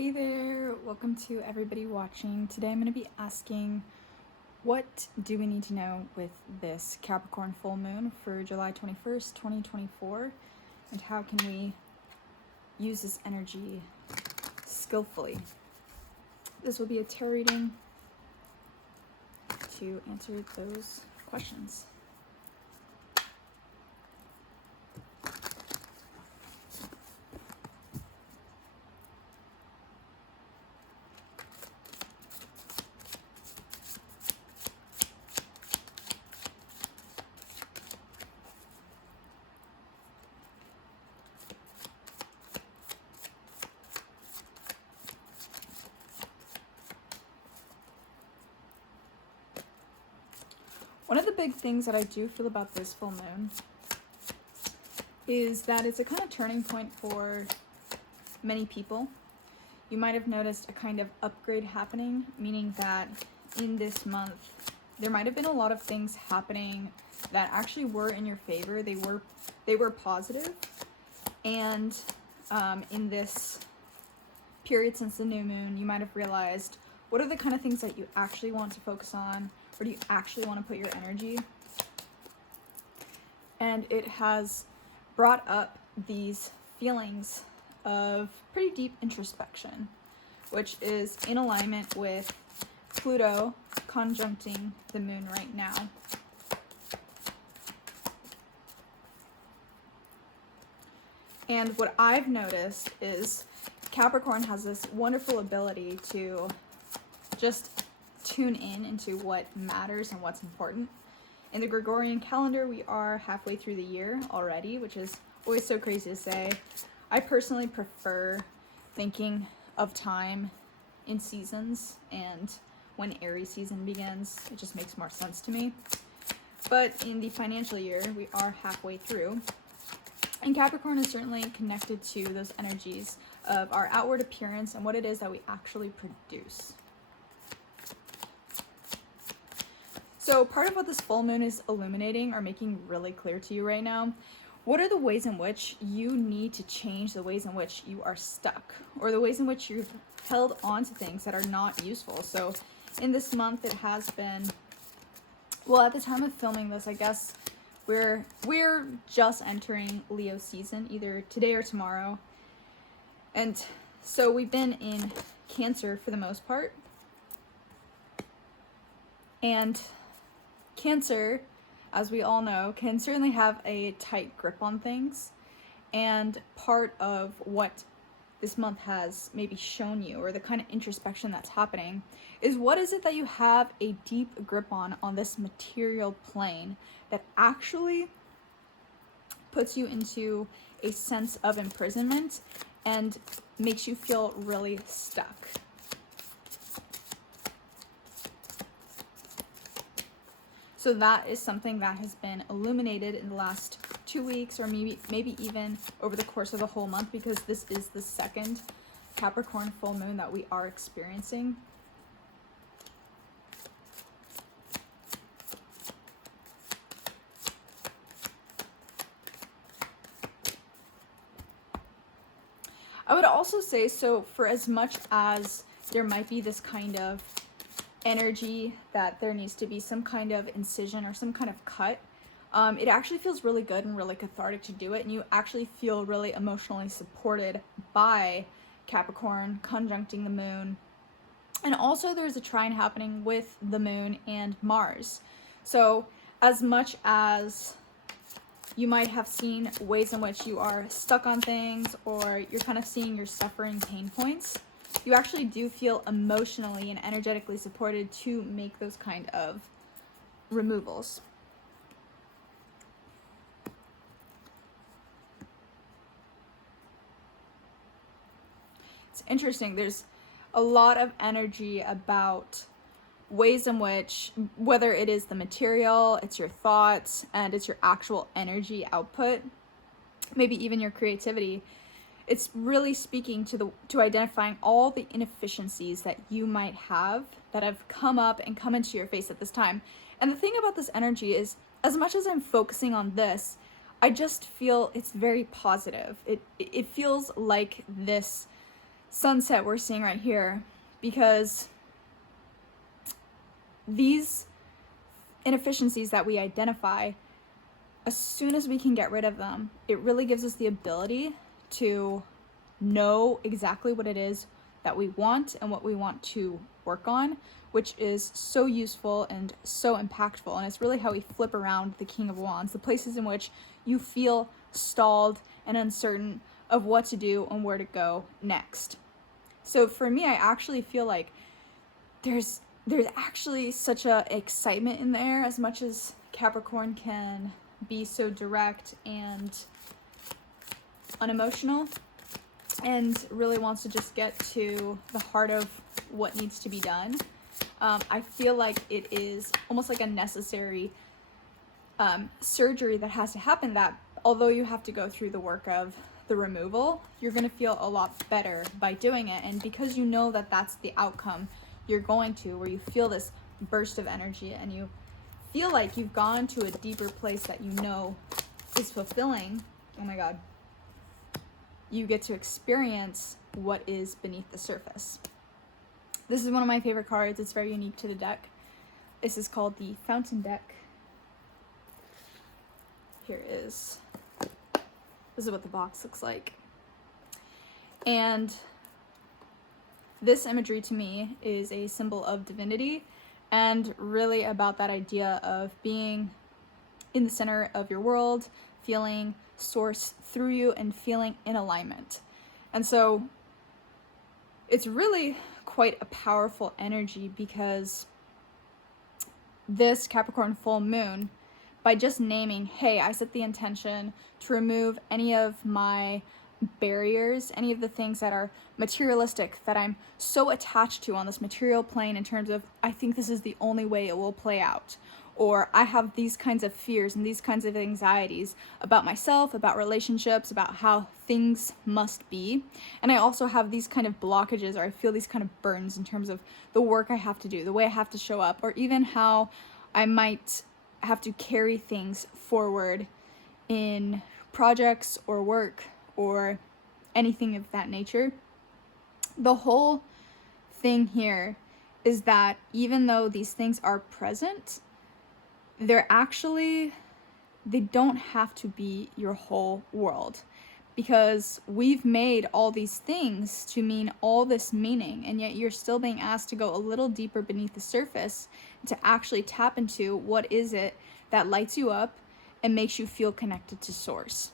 Hey there, welcome to everybody watching. Today I'm going to be asking, what do we need to know with this Capricorn full moon for July 21st, 2024, and how can we use this energy skillfully? This will be a tarot reading to answer those questions. One of the big things that I do feel about this full moon is that it's a kind of turning point for many people. You might have noticed a kind of upgrade happening, meaning that in this month, there might have been a lot of things happening that actually were in your favor. They were positive. And in this period since the new moon, you might have realized what are the kind of things that you actually want to focus on. Where do you actually want to put your energy? And it has brought up these feelings of pretty deep introspection, which is in alignment with Pluto conjuncting the moon right now. And what I've noticed is Capricorn has this wonderful ability to just tune in into what matters and what's important. In the Gregorian calendar, we are halfway through the year already, which is always so crazy to say. I personally prefer thinking of time in seasons, and when Aries season begins, it just makes more sense to me. But in the financial year, we are halfway through, and Capricorn is certainly connected to those energies of our outward appearance and what it is that we actually produce. So part of what this full moon is illuminating or making really clear to you right now, what are the ways in which you need to change the ways in which you are stuck, or the ways in which you've held on to things that are not useful. So in this month, it has been, well, at the time of filming this, I guess we're just entering Leo season, either today or tomorrow. And so we've been in Cancer for the most part. And Cancer, as we all know, can certainly have a tight grip on things. And part of what this month has maybe shown you, or the kind of introspection that's happening, is what is it that you have a deep grip on this material plane that actually puts you into a sense of imprisonment and makes you feel really stuck. So that is something that has been illuminated in the last 2 weeks, or maybe even over the course of the whole month, because this is the second Capricorn full moon that we are experiencing. I would also say, so for as much as there might be this kind of energy that there needs to be some kind of incision or some kind of cut, it actually feels really good and really cathartic to do it, and you actually feel really emotionally supported by Capricorn conjuncting the moon. And also there's a trine happening with the moon and Mars. So as much as you might have seen ways in which you are stuck on things, or you're kind of seeing your suffering pain points, you actually do feel emotionally and energetically supported to make those kind of removals. It's interesting. There's a lot of energy about ways in which, whether it is the material, it's your thoughts, and it's your actual energy output, maybe even your creativity. It's really speaking to identifying all the inefficiencies that you might have that have come up and come into your face at this time. And the thing about this energy is, as much as I'm focusing on this, I just feel it's very positive. It feels like this sunset we're seeing right here, because these inefficiencies that we identify, as soon as we can get rid of them, it really gives us the ability to know exactly what it is that we want and what we want to work on, which is so useful and so impactful. And it's really how we flip around the King of Wands, the places in which you feel stalled and uncertain of what to do and where to go next. So for me, I actually feel like there's actually such a excitement in the air. As much as Capricorn can be so direct and unemotional and really wants to just get to the heart of what needs to be done, I feel like it is almost like a necessary surgery that has to happen, that although you have to go through the work of the removal, you're going to feel a lot better by doing it. And because you know that that's the outcome you're going to, where you feel this burst of energy and you feel like you've gone to a deeper place that you know is fulfilling, oh my god, you get to experience what is beneath the surface. This is one of my favorite cards. It's very unique to the deck. This is called the Fountain deck. Here is, this is what the box looks like. And this imagery to me is a symbol of divinity, and really about that idea of being in the center of your world, feeling source through you, and feeling in alignment. And so it's really quite a powerful energy, because this Capricorn full moon, by just naming, hey, I set the intention to remove any of my barriers, any of the things that are materialistic, that I'm so attached to on this material plane, in terms of, I think this is the only way it will play out, or I have these kinds of fears and these kinds of anxieties about myself, about relationships, about how things must be. And I also have these kind of blockages, or I feel these kind of burns in terms of the work I have to do, the way I have to show up, or even how I might have to carry things forward in projects or work or anything of that nature. The whole thing here is that even though these things are present, they don't have to be your whole world, because we've made all these things to mean all this meaning, and yet you're still being asked to go a little deeper beneath the surface to actually tap into what is it that lights you up and makes you feel connected to source.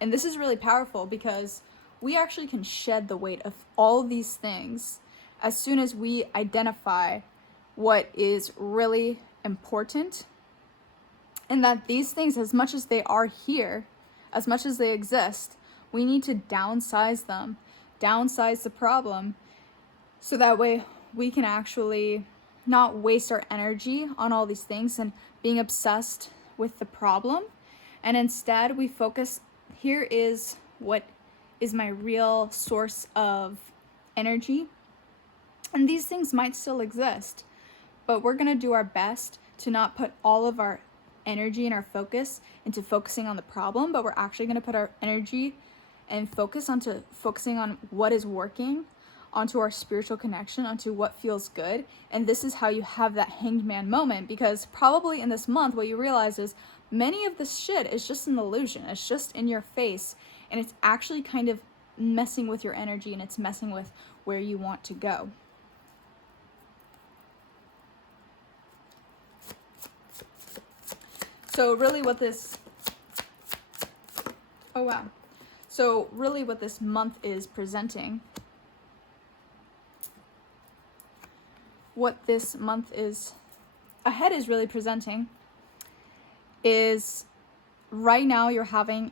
And this is really powerful, because we actually can shed the weight of all these things as soon as we identify what is really important. And that these things, as much as they are here, as much as they exist, we need to downsize them, downsize the problem, so that way we can actually not waste our energy on all these things and being obsessed with the problem. And instead we focus, here is what is my real source of energy. And these things might still exist, but we're going to do our best to not put all of our energy and our focus into focusing on the problem, but we're actually going to put our energy and focus onto focusing on what is working, onto our spiritual connection, onto what feels good. And this is how you have that hanged man moment, because probably in this month what you realize is many of this shit is just an illusion. It's just in your face, and it's actually kind of messing with your energy, and it's messing with where you want to go. So really what this, oh wow. So really what this month is presenting, what this month is ahead is really presenting, is right now you're having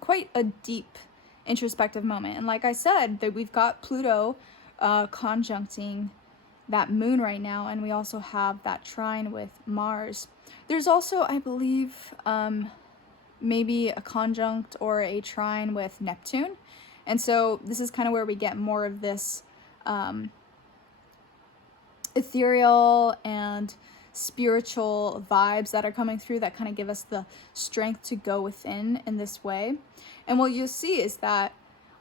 quite a deep introspective moment. And like I said, that we've got Pluto conjuncting that moon right now, and we also have that trine with Mars. There's also, I believe, maybe a conjunct or a trine with Neptune. And so this is kind of where we get more of this ethereal and spiritual vibes that are coming through, that kind of give us the strength to go within in this way. And what you'll see is that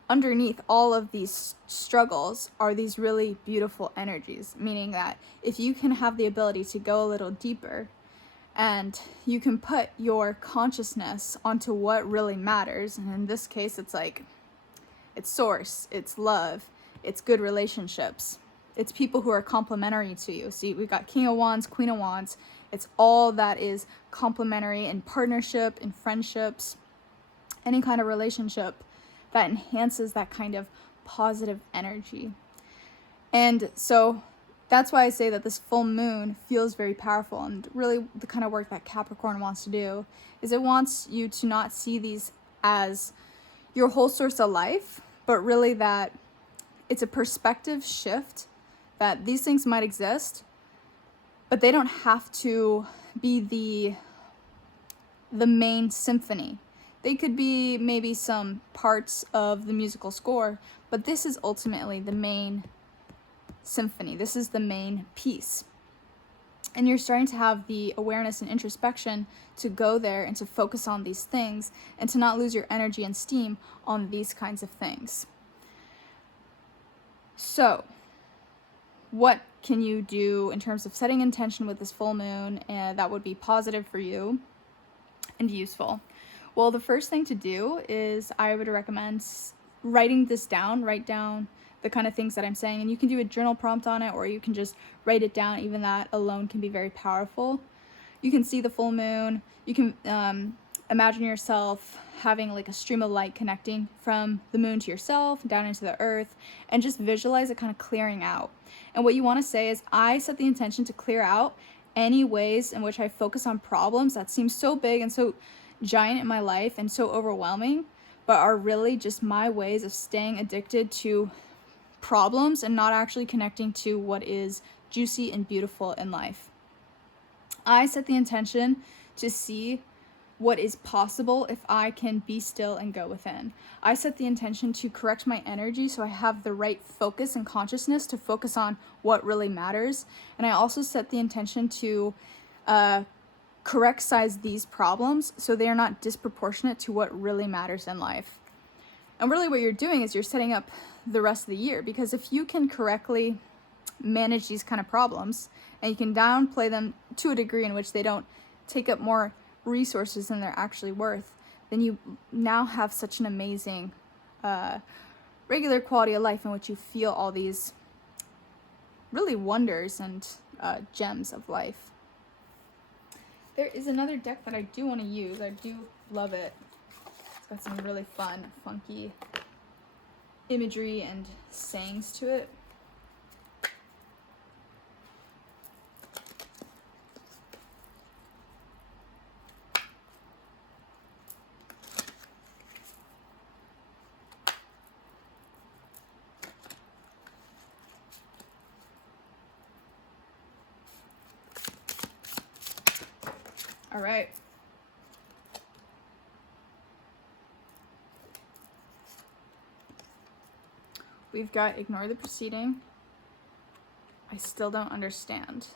underneath all of these struggles are these really beautiful energies, meaning that if you can have the ability to go a little deeper and you can put your consciousness onto what really matters, and in this case it's like it's source, it's love, it's good relationships, it's people who are complementary to you. See, we got King of Wands, Queen of Wands. It's all that is complementary in partnership, in friendships, any kind of relationship that enhances that kind of positive energy. And so that's why I say that this full moon feels very powerful, and really the kind of work that Capricorn wants to do is it wants you to not see these as your whole source of life, but really that it's a perspective shift, that these things might exist, but they don't have to be the main symphony. They could be maybe some parts of the musical score, but this is ultimately the main symphony. This is the main piece. And you're starting to have the awareness and introspection to go there and to focus on these things and to not lose your energy and steam on these kinds of things. So, what can you do in terms of setting intention with this full moon that would be positive for you and useful? Well, the first thing to do is I would recommend writing this down. Write down the kind of things that I'm saying, and you can do a journal prompt on it, or you can just write it down. Even that alone can be very powerful. You can see the full moon. You can imagine yourself having like a stream of light connecting from the moon to yourself, down into the earth, and just visualize it kind of clearing out. And what you want to say is, I set the intention to clear out any ways in which I focus on problems that seem so big and so giant in my life and so overwhelming, but are really just my ways of staying addicted to problems and not actually connecting to what is juicy and beautiful in life. I set the intention to see what is possible if I can be still and go within. I set the intention to correct my energy so I have the right focus and consciousness to focus on what really matters. And I also set the intention to correct size these problems so they are not disproportionate to what really matters in life. And really what you're doing is you're setting up the rest of the year, because if you can correctly manage these kind of problems and you can downplay them to a degree in which they don't take up more resources than they're actually worth, then you now have such an amazing regular quality of life in which you feel all these really wonders and gems of life. There is another deck that I do want to use. I do love it. It's got some really fun, funky imagery and sayings to it. All right. We've got ignore the preceding. I still don't understand.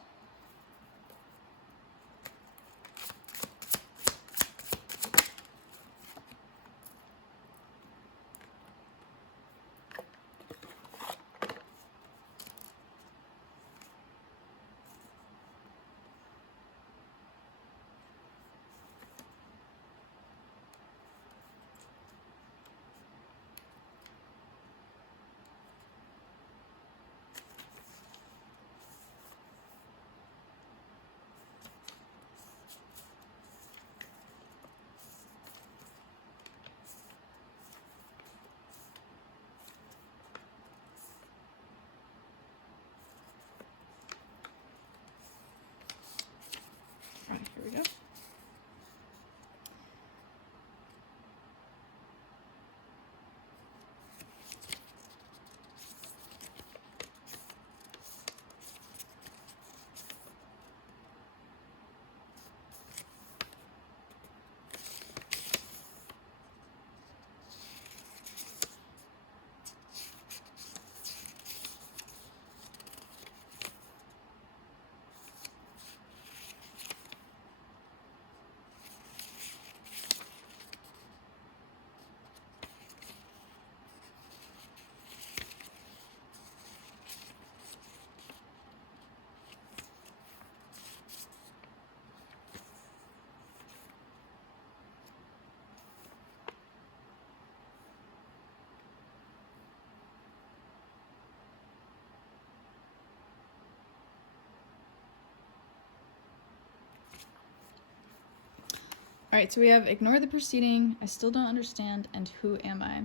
Alright, so we have Ignore the Preceding, I Still Don't Understand, and Who Am I?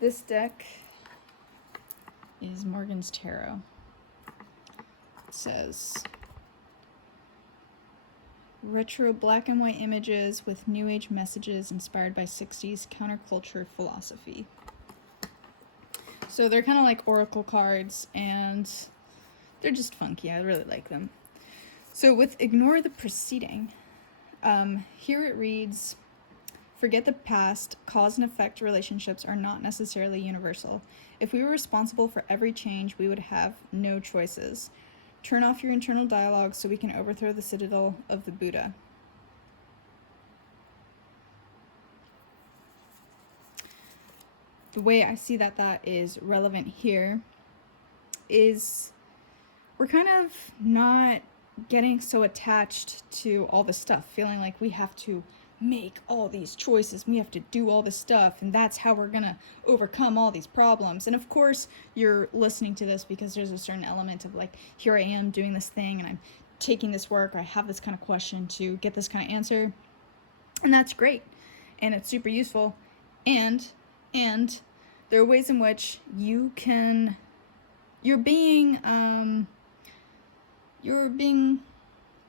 This deck is Morgan's Tarot. It says, retro black and white images with new age messages inspired by 60s counterculture philosophy. So they're kind of like oracle cards, and they're just funky. I really like them. So with Ignore the Preceding, here it reads, forget the past, cause and effect relationships are not necessarily universal. If we were responsible for every change, we would have no choices. Turn off your internal dialogue so we can overthrow the citadel of the Buddha. The way I see that is relevant here is we're kind of not getting so attached to all this stuff, feeling like we have to make all these choices, we have to do all this stuff, and that's how we're gonna overcome all these problems. And of course, you're listening to this because there's a certain element of like, here I am doing this thing, and I'm taking this work, or I have this kind of question to get this kind of answer, and that's great, and it's super useful, and there are ways in which you're being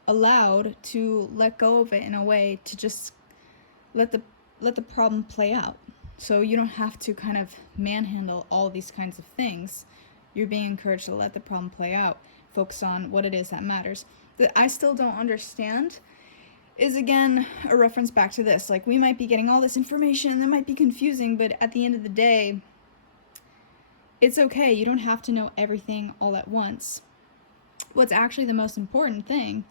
allowed to let go of it in a way to just let the problem play out. So you don't have to kind of manhandle all these kinds of things. You're being encouraged to let the problem play out. Focus on what it is that matters. That I still don't understand is, again, a reference back to this. Like, we might be getting all this information that might be confusing, but at the end of the day, it's okay. You don't have to know everything all at once. What's actually the most important thing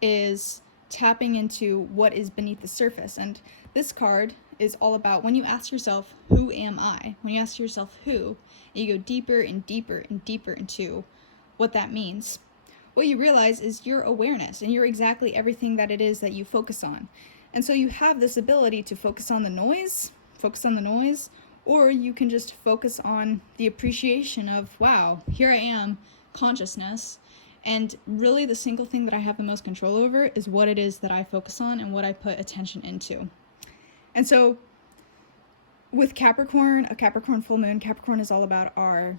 is tapping into what is beneath the surface. And this card is all about when you ask yourself, who am I? When you ask yourself who, and you go deeper and deeper and deeper into what that means, what you realize is your awareness, and you're exactly everything that it is that you focus on. And so you have this ability to focus on the noise, or you can just focus on the appreciation of, wow, here I am, consciousness. And really the single thing that I have the most control over is what it is that I focus on and what I put attention into. And so with Capricorn, a Capricorn full moon, Capricorn is all about our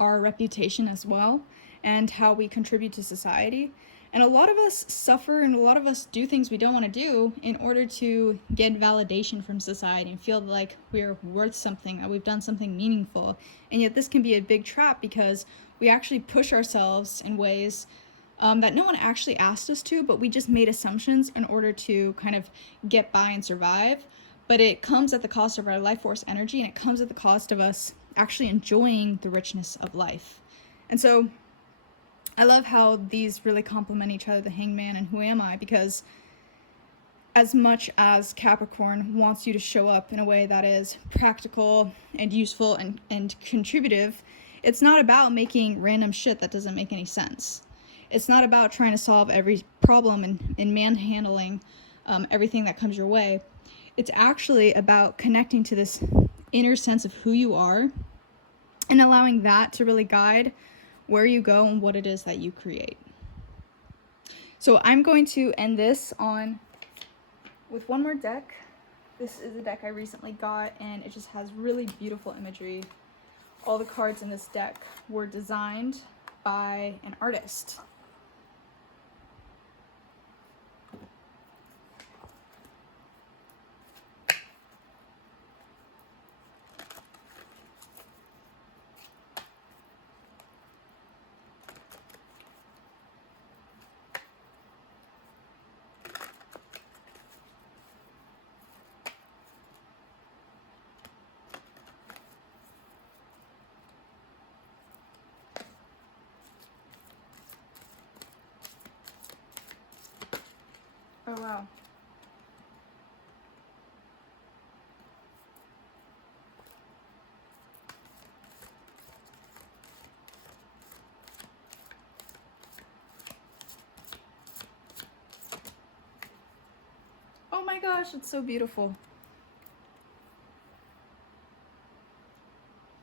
reputation as well, and how we contribute to society. And a lot of us suffer, and a lot of us do things we don't want to do in order to get validation from society and feel like we're worth something, that we've done something meaningful. And yet this can be a big trap, because we actually push ourselves in ways that no one actually asked us to, but we just made assumptions in order to kind of get by and survive. But it comes at the cost of our life force energy, and it comes at the cost of us actually enjoying the richness of life. And so I love how these really complement each other, the Hangman and Who Am I, because as much as Capricorn wants you to show up in a way that is practical and useful and contributive, it's not about making random shit that doesn't make any sense. It's not about trying to solve every problem and manhandling everything that comes your way. It's actually about connecting to this inner sense of who you are and allowing that to really guide where you go and what it is that you create. So I'm going to end this on with one more deck. This is a deck I recently got, and it just has really beautiful imagery. All the cards in this deck were designed by an artist. Oh wow. Oh my gosh, it's so beautiful.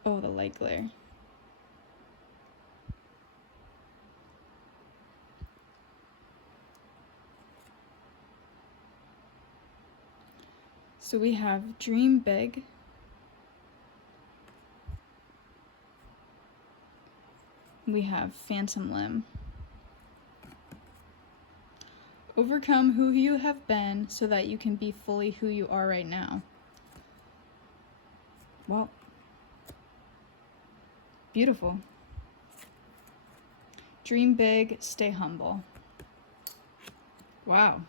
Oh, the light glare. So we have dream big. We have phantom limb. Overcome who you have been so that you can be fully who you are right now. Well, beautiful. Dream big, stay humble. Wow.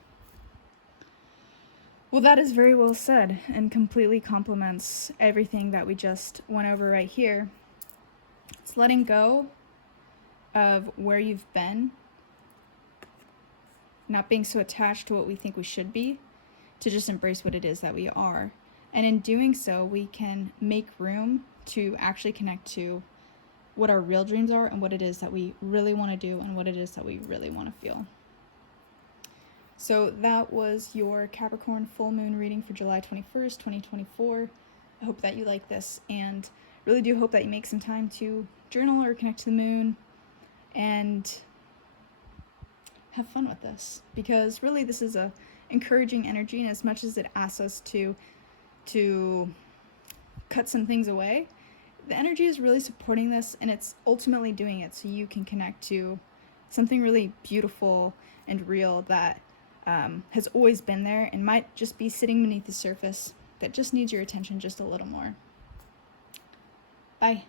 Well, that is very well said and completely complements everything that we just went over right here. It's letting go of where you've been, not being so attached to what we think we should be, to just embrace what it is that we are. And in doing so, we can make room to actually connect to what our real dreams are and what it is that we really want to do and what it is that we really want to feel. So that was your Capricorn full moon reading for July 21st, 2024. I hope that you like this and really do hope that you make some time to journal or connect to the moon and have fun with this, because really this is a encouraging energy, and as much as it asks us to cut some things away, the energy is really supporting this, and it's ultimately doing it so you can connect to something really beautiful and real that has always been there and might just be sitting beneath the surface that just needs your attention just a little more. Bye.